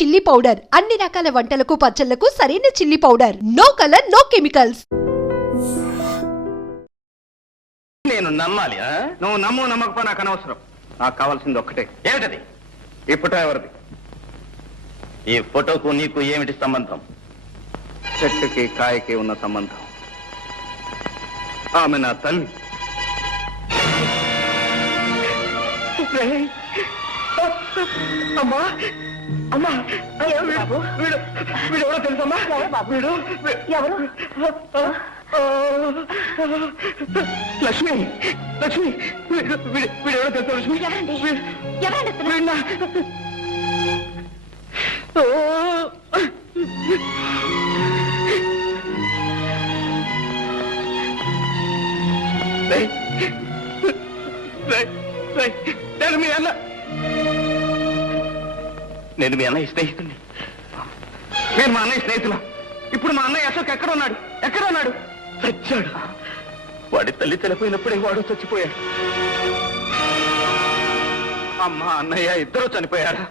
Chilli powder అన్ని రకాల వంటలకు పచ్చళ్లకు సరైన chilli powder. No colour no chemicals. నేను నమ్మాలి. నువ్వు నమ్ము నమ్మకపో నాకు అనవసరం. నాకు కావాల్సింది ఒక్కటే. ఏమిటది? ఈ ఫోటో ఎవరిది? ఈ ఫోటోకు నీకు ఏమిటి సంబంధం? చెట్టుకి కాయకి ఉన్న సంబంధం. ఆమె నా తల్లి. అమ్మా అమ్మా వీడు ఎవరో తెలుసమ్మా? వీడు ఎవరు? లక్ష్మి లక్ష్మి వీడు ఎవరో తెలుసా? లక్ష్మి నేను మీ అన్న నేను మీ అన్నయ్య స్నేహితుడిని. నేను మా అన్నయ్య స్నేహితులు. ఇప్పుడు మా అన్నయ్య అశోక్ ఎక్కడున్నాడు? చచ్చాడు. వాడి తల్లి చనిపోయినప్పుడే వాడు చచ్చిపోయాడు. అమ్మ అన్నయ్య ఇద్దరూ చనిపోయారా?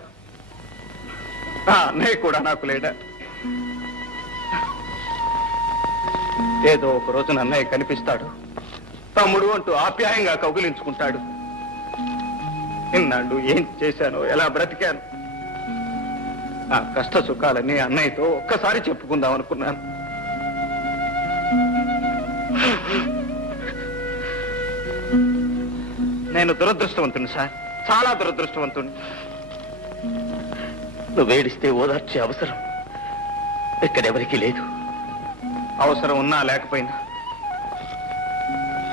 ఆ అన్నయ్య కూడా నాకు లేడా? ఏదో ఒక రోజున అన్నయ్య కనిపిస్తాడు. తమ్ముడు అంటూ ఆప్యాయంగా కౌగిలించుకుంటాడు. ఇన్నాళ్ళు ఏం చేశానో, ఎలా బ్రతికాను, ఆ కష్ట సుఖాలన్నీ అన్నయ్యతో ఒక్కసారి చెప్పుకుందాం అనుకున్నాను. నేను దురదృష్టవంతుని సార్, చాలా దురదృష్టవంతుని. నువ్వు ఏడిస్తే ఓదార్చే అవసరం ఇక్కడెవరికీ లేదు. అవసరం ఉన్నా లేకపోయినా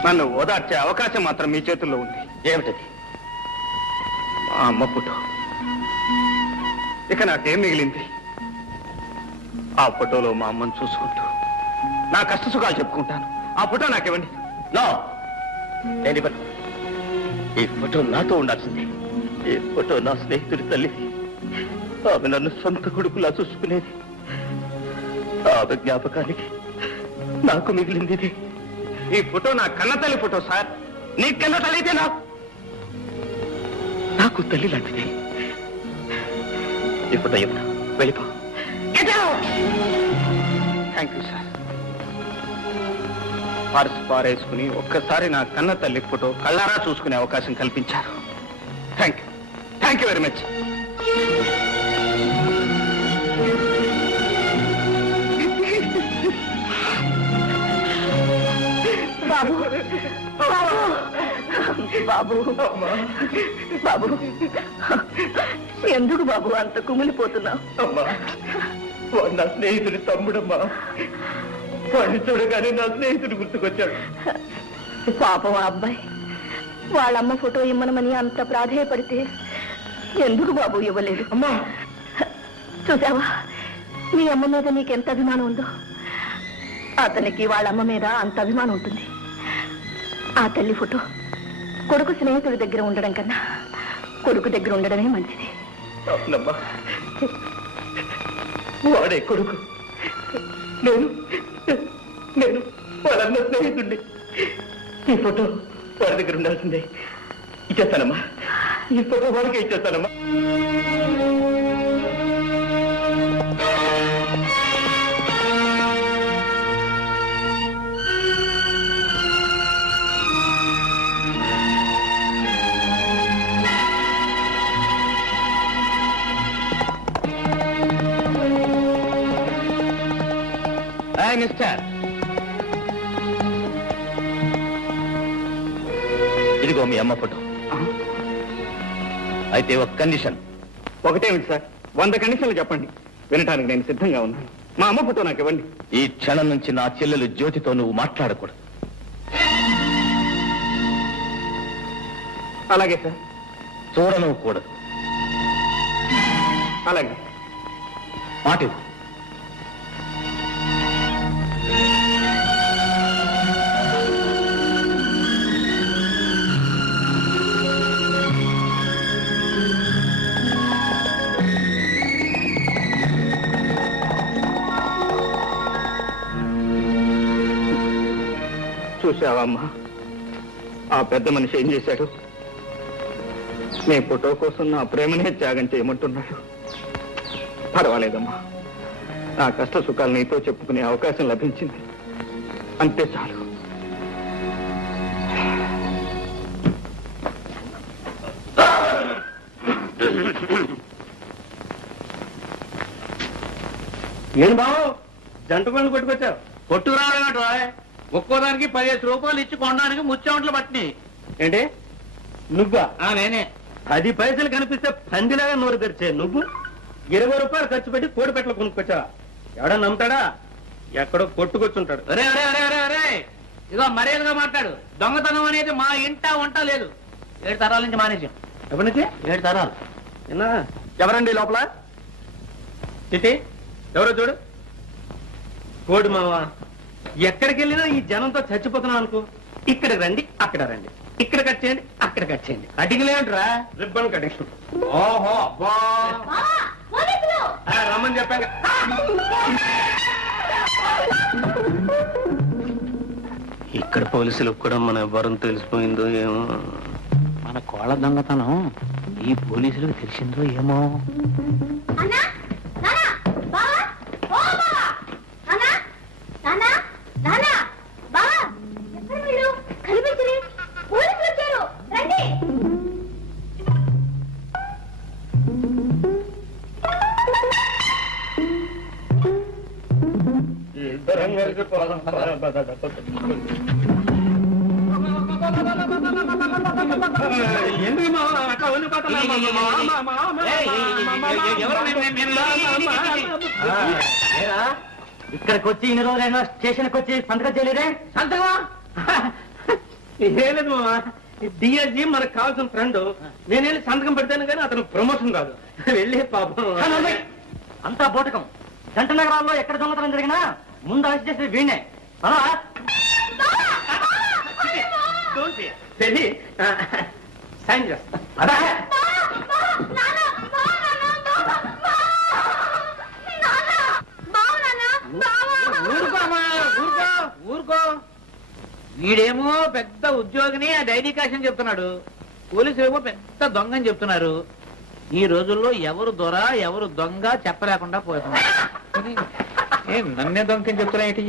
నన్ను ఓదార్చే అవకాశం మాత్రం మీ చేతుల్లో ఉంది. ఏమిటది? మా అమ్మ ఫోటో. ఇక నాకేం మిగిలింది? ఆ ఫోటోలో మా అమ్మను చూసుకుంటూ నా కష్ట సుఖాలు చెప్పుకుంటాను. ఆ ఫోటో నాకివ్వండి. నేను ఇవ్వను. ఈ ఫోటో నాతో ఉండాల్సింది. ఈ ఫోటో నా స్నేహితుడి తల్లిది. ఆమె నన్ను సొంత కొడుకులా చూసుకునేది. ఆమె జ్ఞాపకానికి నాకు మిగిలింది ఇది. ఈ ఫోటో నా కన్న తల్లి ఫోటో సార్. నీ కన్న తల్లి అయితే నాకు తల్లి లాంటిది. ఈ ఫోటో ఇవ్వను. వెళ్ళిపో. Thank you sir. పర్సు పారేసుకుని ఒక్కసారి నా కన్న తల్లి ఫోటో కళ్ళారా చూసుకునే అవకాశం కల్పించారు. Thank you very much. బాబు బాబు బాబు ఎందుకు బాబు అంత కుమిలిపోతున్నావు? అమ్మా, వాడు నా స్నేహితుడి తమ్ముడమ్మా. వాడిని చూడగానే నా స్నేహితుడు గుర్తుకొచ్చాడు. పాపం అబ్బాయి వాళ్ళమ్మ ఫోటో ఇమ్మనమని అంత ప్రాధేయపడితే ఎందుకు బాబు ఇవ్వలేదు? అమ్మా, చూసావా మీ అమ్మ మీద నీకెంత అభిమానం ఉందో. అతనికి వాళ్ళమ్మ మీద అంత అభిమానం ఉంటుంది. ఆ తల్లి ఫోటో కొడుకు స్నేహితుడి దగ్గర ఉండడం కన్నా కొడుకు దగ్గర ఉండడమే మంచిది. అవునమ్మా, వాడే కొడుకు. నేను వాళ్ళన్న స్నేహితుడిని. ఈ ఫోటో వాడి దగ్గర ఉండాల్సిందే. ఇచ్చేస్తానమ్మా. ఈ ఫోటో వాడికే ఇచ్చేస్తానమ్మా. మిస్టర్, ఇదిగో మీ అమ్మ ఫోటో. అయితే ఒక కండిషన్. ఒకటేమిటి సార్? 100 కండిషన్లు చెప్పండి, వినటానికి నేను సిద్ధంగా ఉన్నాను. మా అమ్మ ఫోటో నాకు ఇవ్వండి. ఈ క్షణం నుంచి నా చెల్లెలు జ్యోతితో నువ్వు మాట్లాడకూడదు. అలాగే సార్. చూడను కూడదు. అలాగే. మాట ఇవ్వు. చూసావమ్మా, ఆ పెద్ద మనిషి ఏం చేశాడు? నీ ఫోటో కోసం నా ప్రేమనే త్యాగం చేయమంటున్నాడు. పర్వాలేదమ్మా, నా కష్ట సుఖాలు నీతో చెప్పుకునే అవకాశం లభించింది, అంతే చాలు. ఏం బావు జంట పనులు కొట్టుకొచ్చావు? కొట్టుకురావడం ఒక్కోదానికి 15 రూపాయలు ఇచ్చి కొనడానికి ముచ్చాంట్లు పట్టినాయి. ఏంటి నువ్వా? నేనే. 10 పైసలు కనిపిస్తే పందిలాగా నోరు తెరిచే నువ్వు 20 రూపాయలు ఖర్చు పెట్టి కోడి పెట్టలు కొనుక్కొచ్చావా? ఎవడా నమ్ముతాడా? ఎక్కడో కొట్టుకొచ్చుంటాడు. ఇదో మర్యాదగా మాట్లాడు. దొంగతనం అనేది మా ఇంట వంట లేదు. 7 తరాల నుంచి మానేసాం. ఎప్పటి నుంచి? 7 తరాలు. ఎవరండి లోపల? చిటి ఎవరో చూడు. కోడి మావా, ఎక్కడికి వెళ్ళినా ఈ జనంతో చచ్చిపోతున్నాం అనుకో. ఇక్కడికి రండి, అక్కడ రండి, ఇక్కడ కట్ చేయండి, అక్కడ కట్ చేయండి. కటింగ్ లేంట్రా, రిబ్బన్ కటింగ్. ఓహో అబ్బా, రమ్మని చెప్పాను. ఇక్కడ పోలీసులకు కూడా మన ఎవరం తెలిసిపోయిందో ఏమో. మన కోళ్ళ దొంగతనం ఈ పోలీసులకు తెలిసిందో ఏమో. ఇక్కడికి వచ్చి ఇన్ని రోజులైనా స్టేషన్కి వచ్చి సంతకం చేయలేదే? సంతకమా? ఏలేదు మామా, డిఎస్జీ మనకు కావాల్సిన ఫ్రెండ్. నేను వెళ్ళి సంతకం పెడతాను కానీ అతను ప్రమోషన్ కాదు. వెళ్ళి పాపం అంతా బోటకం. జంట నగరాల్లో ఎక్కడ దొంగతనం జరిగినా ముందు అరెస్ట్ చేసేది వీణే. వెళ్ళి సైన్ చేస్తా. అదా ఊరుకో. వీడేమో పెద్ద ఉద్యోగిని ఆ డైరీ కాషన్ చెప్తున్నాడు. పోలీసులు ఏమో పెద్ద దొంగ అని చెప్తున్నారు. ఈ రోజుల్లో ఎవరు దొర ఎవరు దొంగ చెప్పలేకుండా పోతున్నారు. నన్నే దొంగ అని చెప్తున్నా ఏంటి?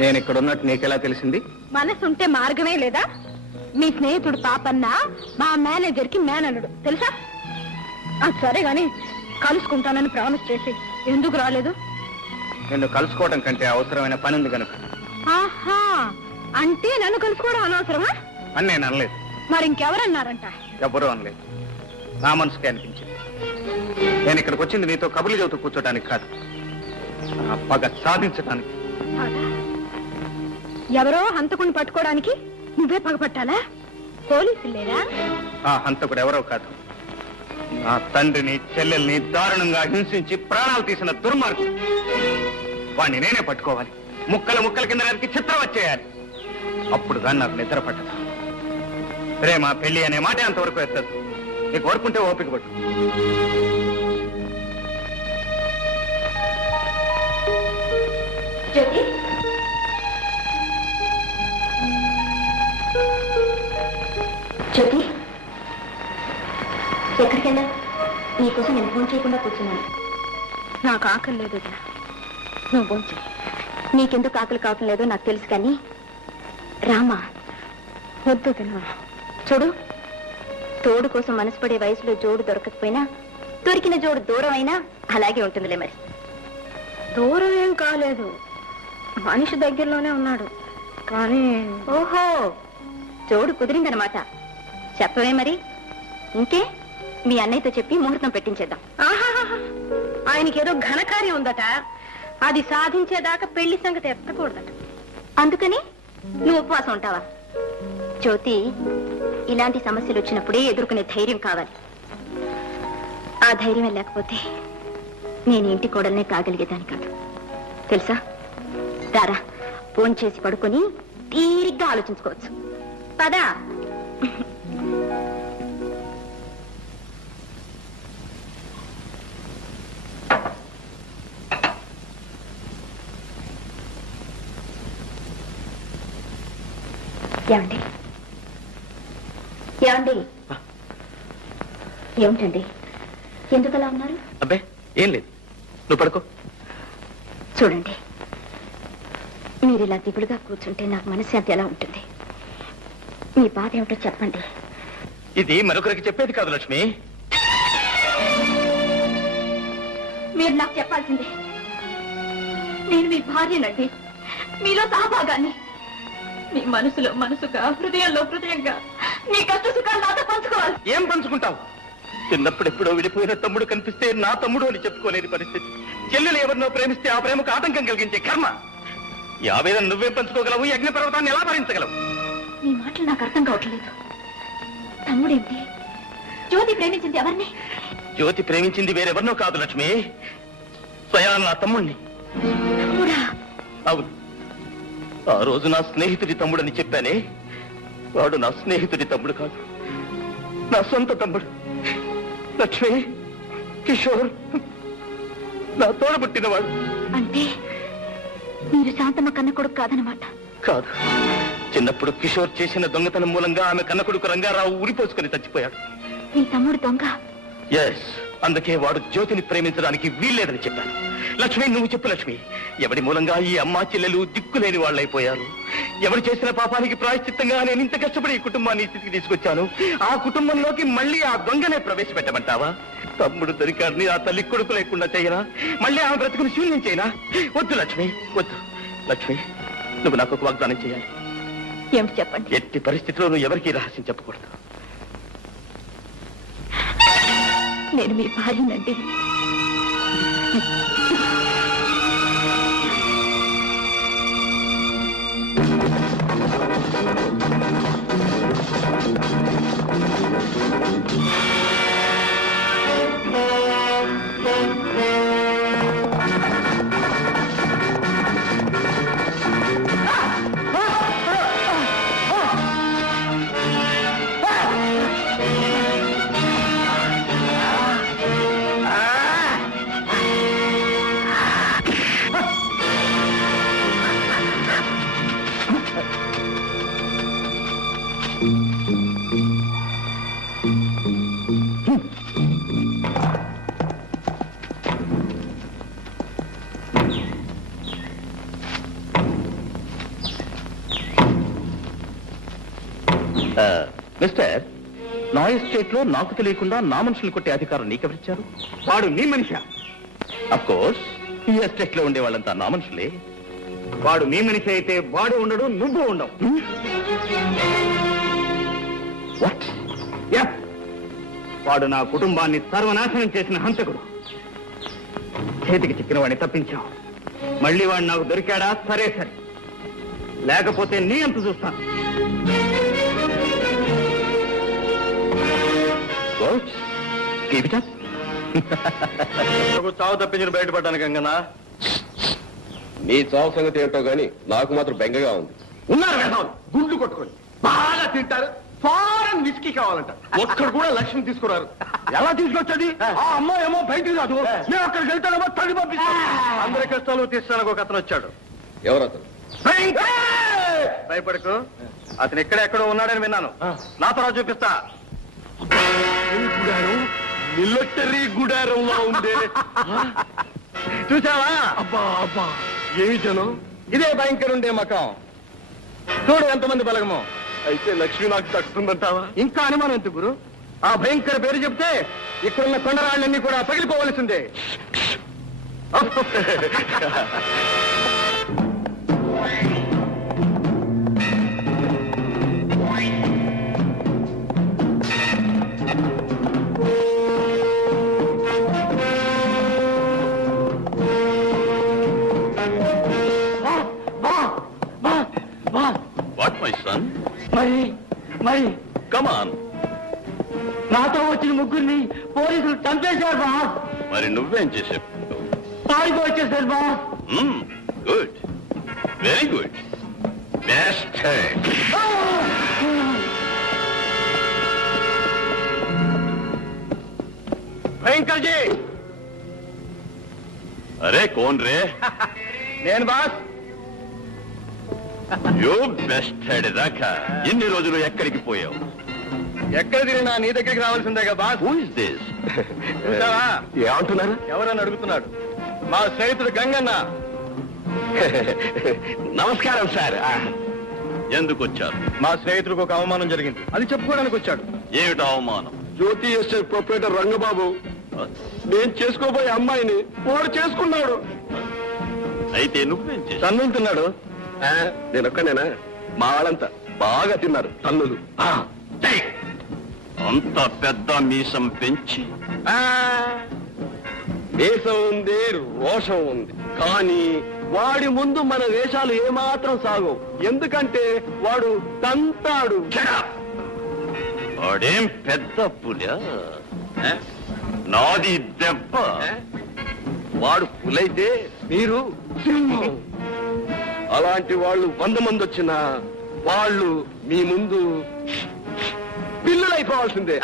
నేను ఇక్కడ ఉన్నట్టు నీకెలా తెలిసింది? మనసుంటే మార్గమే లేదా? మీ స్నేహితుడు పాపన్న మా మేనేజర్ కి మేనల్లుడు తెలుసా? సరే గాని కలుసుకుంటానని ప్రామిస్ చేసి ఎందుకు రాలేదు? నిన్ను కలుసుకోవడం కంటే అవసరమైన పని ఉంది కనుక. ఆహా, అంటే నన్ను కలుసుకోవడం అనవసరమా అని నేను అనలేదు. మరి ఇంకెవరన్నారంట? ఎవరూ అనలేదు, నా మనసుకే అనిపించింది. నేను ఇక్కడికి వచ్చింది నీతో కబుర్లు చెబుతూ కూర్చోడానికి కాదు, నా పగ సాధించడానికి. ఎవరో హంతకుని పట్టుకోవడానికి నువ్వే పగపట్టాలా? పోలీసులు లేరా? ఆ హంతకుడు ఎవరో కాదు, నా తండ్రిని చెల్లెల్ని దారుణంగా హింసించి ప్రాణాలు తీసిన దుర్మార్గుడు. వాణ్ణి నేనే పట్టుకోవాలి, ముక్కల ముక్కల కింద నరికి చిత్రం వచ్చేయాలి. అప్పుడు కానీ నాకు నిద్ర పట్టదు. ప్రేమ పెళ్లి అనే మాట అంతవరకు ఎత్తదు. నీకు కోరుకుంటే ఓపిక పట్టు. జ్యోతి, ఎక్కడికెళ్ళా? నీకోసం నేను ఫోన్ చేయకుండా కూర్చున్నాను. నాకు ఆకలి లేదు, నువ్వు ఫోన్ చేయి. నీకెందుకు ఆకలి కావటం లేదో నాకు తెలుసు కానీ రామా వద్దు తిన్నా. చూడు, తోడు కోసం మనసు పడే వయసులో జోడు దొరకకపోయినా దొరికిన జోడు దూరం అయినా అలాగే ఉంటుందిలే. మరి దూరం ఏం కాలేదు, మనిషి దగ్గరలోనే ఉన్నాడు కానీ. ఓహో, జోడు కుదిరిందనమాట. చెప్పవే మరి. ఇంకే మీ అన్నయ్యతో చెప్పి ముహూర్తం పెట్టించేద్దాం. ఆయనకేదో ఘనకార్యం ఉందట, అది సాధించేదాకా పెళ్లి సంగతి ఎత్తకూడదట. అందుకని నువ్వు ఉపవాసం ఉంటావా? జ్యోతి, ఇలాంటి సమస్యలు వచ్చినప్పుడే ఎదుర్కొనే ధైర్యం కావాలి. ఆ ధైర్యం లేకపోతే నేను ఇంటి కోడల్నే కాగలిగేదాన్ని కాదు తెలుసా. రారా, ఫోన్ చేసి పడుకొని తీరిగ్గా ఆలోచించుకోవచ్చు. పదా. ఏమండి ఏమండి ఏమిటండి ఎందుకలా ఉన్నారు? అబ్బే ఏం లేదు, నువ్వు పడుకో. చూడండి, మీరు ఇలా దిగులుగా కూర్చుంటే నాకు మనశ్శాంతి ఎలా ఉంటుంది? మీ బాధ ఏమిటో చెప్పండి. ఇది మరొకరికి చెప్పేది కాదు లక్ష్మి. మీరు నాకు చెప్పాల్సిందే. నేను మీ భార్యనండి, మీలో సహభాగాన్ని. మీ మనసులో మనసుగా, హృదయంలో హృదయంగా మీ కష్ట సుఖాలు నాతో పంచుకోవాలి. ఏం పంచుకుంటావు? చిన్నప్పుడెప్పుడో విడిపోయిన తమ్ముడు కనిపిస్తే నా తమ్ముడు అని చెప్పుకోలేని పరిస్థితి. చెల్లెలు ఎవరినో ప్రేమిస్తే ఆ ప్రేమకు ఆటంకం కలిగించే కర్మ. ఈ ఆవేదన నువ్వేం పంచుకోగలవు? ఈ అగ్ని పర్వతాన్ని ఎలా భరించగలవు? మీ మాటలు నాకు అర్థం కావట్లేదు. తమ్ముడేంటి? జ్యోతి ప్రేమించింది ఎవరిని? జ్యోతి ప్రేమించింది వేరెవరినో కాదు లక్ష్మి, స్వయాన నా తమ్ముణ్ణి. తమ్ముడా? అవును, ఆ రోజు నా స్నేహితుడి తమ్ముడని చెప్పానే, వాడు నా స్నేహితుడి తమ్ముడు కాదు, నా సొంత తమ్ముడు. లక్ష్మి, కిషోర్ నా తోడబుట్టినవాడు. అంటే మీరు శాంతమ్మ కన్న కొడుకు కాదనమాట? కాదు, చిన్నప్పుడు కిషోర్ చేసిన దొంగతనం మూలంగా ఆమె కన్న కొడుకు రంగారావు ఉరిపోసుకుని చచ్చిపోయాడు. మీ తమ్ముడు దొంగ? ఎస్, అందుకే వాడు జ్యోతిని ప్రేమించడానికి వీల్లేదని చెప్పాను. లక్ష్మి, నువ్వు చెప్పు లక్ష్మి, ఎవడి మూలంగా ఈ అమ్మా చెల్లెలు దిక్కులేని వాళ్ళైపోయారు? ఎవరు చేసిన పాపానికి ప్రాయశ్చిత్తంగా నేను ఇంత కష్టపడి ఈ కుటుంబాన్ని స్థితికి తీసుకొచ్చాను. ఆ కుటుంబంలోకి మళ్ళీ ఆ దొంగనే ప్రవేశపెట్టమంటావా? తమ్ముడు దొరికాడిని ఆ తల్లి కొడుకు లేకుండా చేయనా? మళ్ళీ ఆమె బ్రతుకుని శూన్యం చేయనా? వద్దు లక్ష్మి, వద్దు. లక్ష్మి, నువ్వు నాకు ఒక వాగ్దానం చేయాలి. ఏమిటి చెప్పండి. ఎట్టి పరిస్థితిలో నువ్వు ఎవరికీ రహస్యం చెప్పకూడదు. నేను మీ భార్యనండి. మిస్టర్, నా ఎస్టేట్ లో నాకు తెలియకుండా నా మనుషులు కొట్టే అధికారం నీకెవరిచ్చారు? వాడు నీ మనిషి. అఫ్ కోర్స్, ఈ ఎస్టేట్ లో ఉండే వాళ్ళంతా నా మనుషులే. వాడు నీ మనిషి అయితే వాడు ఉండడు, నువ్వు ఉండవు. వాట్? వాడు నా కుటుంబాన్ని సర్వనాశనం చేసిన హంతకుడు. చేతికి చిక్కిన వాడిని తప్పించావు. మళ్ళీ వాడు నాకు దొరికాడా? సరే సరే, లేకపోతే నీ అంత చూస్తాను. చావు తప్పించిన బయటపడ్డాను గంగనా. నీ చావు సంగతి ఏంటో గాని నాకు మాత్రం బెంగగా ఉంది. ఉన్నారు వేధవులు, గుండు కొట్టుకొని బాగా తింటారు. ఫారెన్ విస్కీ కావాలంట. ఒక్కడు కూడా లక్ష్మి తీసుకున్నారు. ఎలా తీసుకొచ్చేది? ఆ అమ్మాయి ఏమో బయటికి రాదు, మేము అక్కడికి వెళ్తానేమో తల్లి పంపిస్తాం. అందరి కష్టాలు తీర్చడానికి ఒక అతను వచ్చాడు. ఎవరతను? భయపడకు, అతను ఎక్కడెక్కడో ఉన్నాడని విన్నాను. నా తర్వాత చూపిస్తా. మిలిటరీ గుడారంలో ఉండే చూసావా? అబ్బా అబ్బా, ఏమి జనం! ఇదే భయంకర ఉండే మకం. చూడు ఎంతమంది బలగమో. అయితే లక్ష్మి నాకు దక్కుతుందంటావా? ఇంకా అనుమానం ఎందుకు గురు? ఆ భయంకర పేరు చెప్తే ఇక్కడున్న కొండరాళ్ళన్నీ కూడా పగిలిపోవలసిందే. What my son? మరి కమ్ ఆన్. నాతో వచ్చిన ముగ్గురిని పోలీసులు చంపేశారు బాస్. మరి నువ్వేం చేసావు? పారిపోయి వచ్చేసారు boss. Good, very good. Best భయంకర్ జీ అరే కోన్ రే నేను బాస్. యూ బెస్ట్ హెడ్ దాకా ఎన్ని రోజులు ఎక్కడికి పోయావు? ఎక్కడ తిరిగినా నీ దగ్గరికి రావాల్సిందేగా బాస్. Who is this? చూసావా? ఏమంటున్నారు? ఎవరని అడుగుతున్నాడు. మా స్నేహితుడు గంగన్న. నమస్కారం సార్. ఎందుకు వచ్చారు? మా స్నేహితుడికి ఒక అవమానం జరిగింది, అది చెప్పుకోవడానికి వచ్చాడు. ఏమిటి అవమానం? జ్యోతి ఎస్టేట్ ప్రొపరేటర్ రంగబాబు నేను చేసుకోబోయే అమ్మాయిని వాడు చేసుకున్నాడు. అయితే నువ్వేం చేశావు? తన్నులు తిన్నాడు. నేను ఒక్కనేనా? మా వాళ్ళంతా బాగా తిన్నారు తన్నులు. అంత పెద్ద మీసం పెంచి దేశం ఉంది, రోషం ఉంది, కానీ వాడి ముందు మన వేషాలు ఏమాత్రం సాగవు. ఎందుకంటే వాడు తంతాడు. వాడేం పెద్ద పులా? నాది దెబ్బ. వాడు పులైతే మీరు సింహం. అలాంటి వాళ్ళు 100 మంది వచ్చినా వాళ్ళు మీ ముందు పిల్లలైపోవాల్సిందే.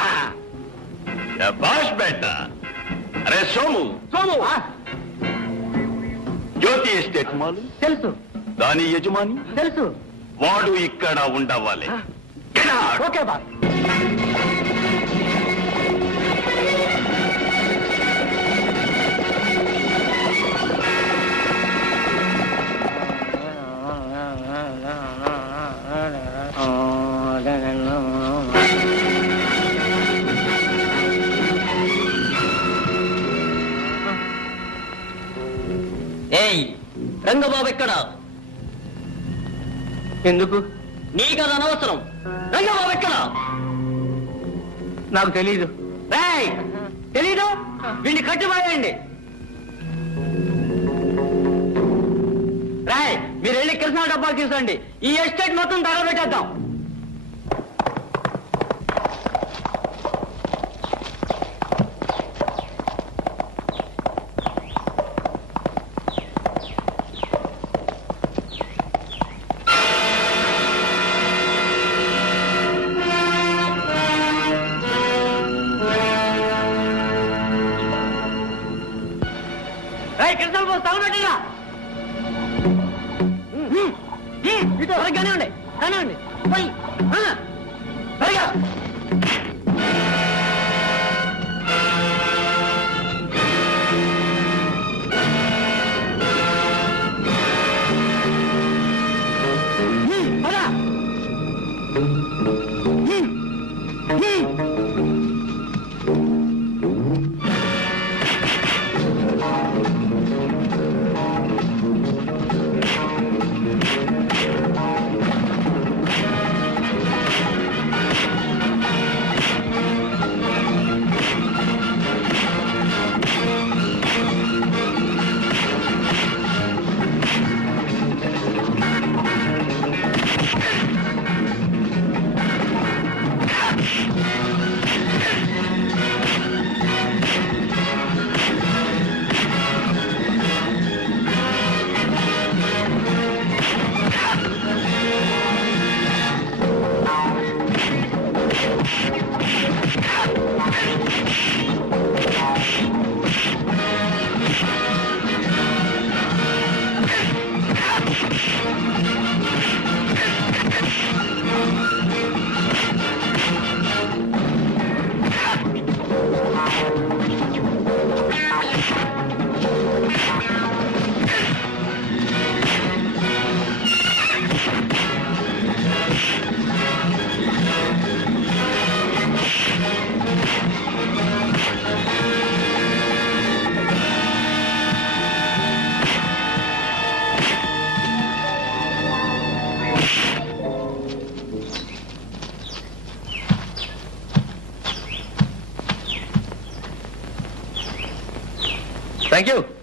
బాష్ బేట. అరే సోము, సోము జ్యోతి ఎస్టేట్ మాలు తెలుసు దాని యజమాని తెలుసు. వాడు ఇక్కడ ఉండవాలి. Okay boss. ఏయ్ రంగబాబు ఎక్కడ? ఎందుకు? నీకు అది అనవసరం. రంగబాబు ఎక్కడ? నాకు తెలీదు. రేయ్ తెలీదు? వీడిని కట్టిపాయండి. రాయ్ మీరు వెళ్ళి కృష్ణా డబ్బాలు తీసుకోండి. ఈ ఎస్టేట్ మొత్తం తగలబెట్టేద్దాం. కృష్ణ తగలబెట్టినా కానివ్వండి కానివ్వండి పోయి సరిగా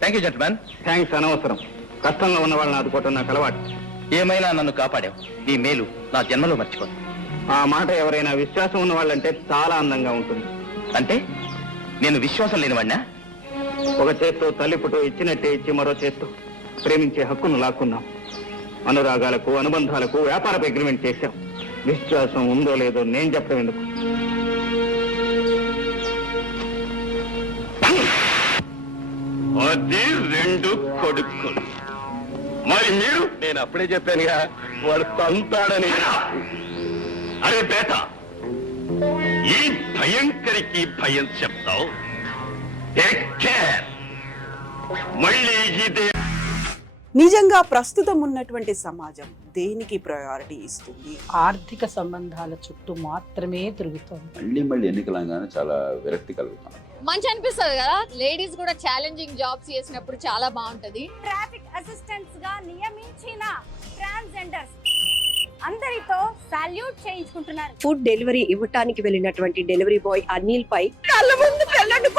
థ్యాంక్ యూ జెంట్మెన్. థ్యాంక్స్ అనవసరం. కష్టంగా ఉన్న వాళ్ళని ఆదుకోవటం నాకు అలవాటు. ఏమైనా నన్ను కాపాడావు. నీ మేలు నా జన్మలో మర్చిపోను. ఆ మాట ఎవరైనా విశ్వాసం ఉన్న వాళ్ళంటే చాలా అందంగా ఉంటుంది. అంటే నేను విశ్వాసం లేనివాడినా? ఒక చేత్తో తల్లి పుట్టు ఇచ్చినట్టే ఇచ్చి మరో చేత్తో ప్రేమించే హక్కును లాక్కున్నాం. అనురాగాలకు అనుబంధాలకు వ్యాపారపు అగ్రిమెంట్ చేశాం. విశ్వాసం ఉందో లేదో నేను చెప్పడం ఎందుకు? అది 2 కొడుకులు. మరి మీరు? నేను అప్పుడే చెప్పానుగా వాడు తంతాడని. అరే బేట, ఈ భయంకరికి భయం చెప్తావు. Take care. మళ్ళీ ఇదే. నిజంగా ప్రస్తుతం ఉన్నటువంటి సమాజం దేనికి ప్రయారిటీ ఇస్తుంది? ఆర్థిక సంబంధాల చుట్టూ మాత్రమే తిరుగుతోంది. మళ్ళీ ఎన్నికలంగానే చాలా విరక్తి కలుగుతాం. మంచి అనిపిస్తుంది కదా, లేడీస్ కూడా ఛాలెంజింగ్ జాబ్స్ చేసినప్పుడు చాలా బాగుంటది. ట్రాఫిక్ అసిస్టెంట్స్ గా నియమించిన ట్రాన్స్జెండర్స్ అందరితో సాల్యూట్ చేయించుకుంటున్నారు. ఫుడ్ డెలివరీ ఇవ్వటానికి వెళ్ళినటువంటి డెలివరీ బాయ్ అనిల్ పై కళ్ళ ముందు పెళ్ళండి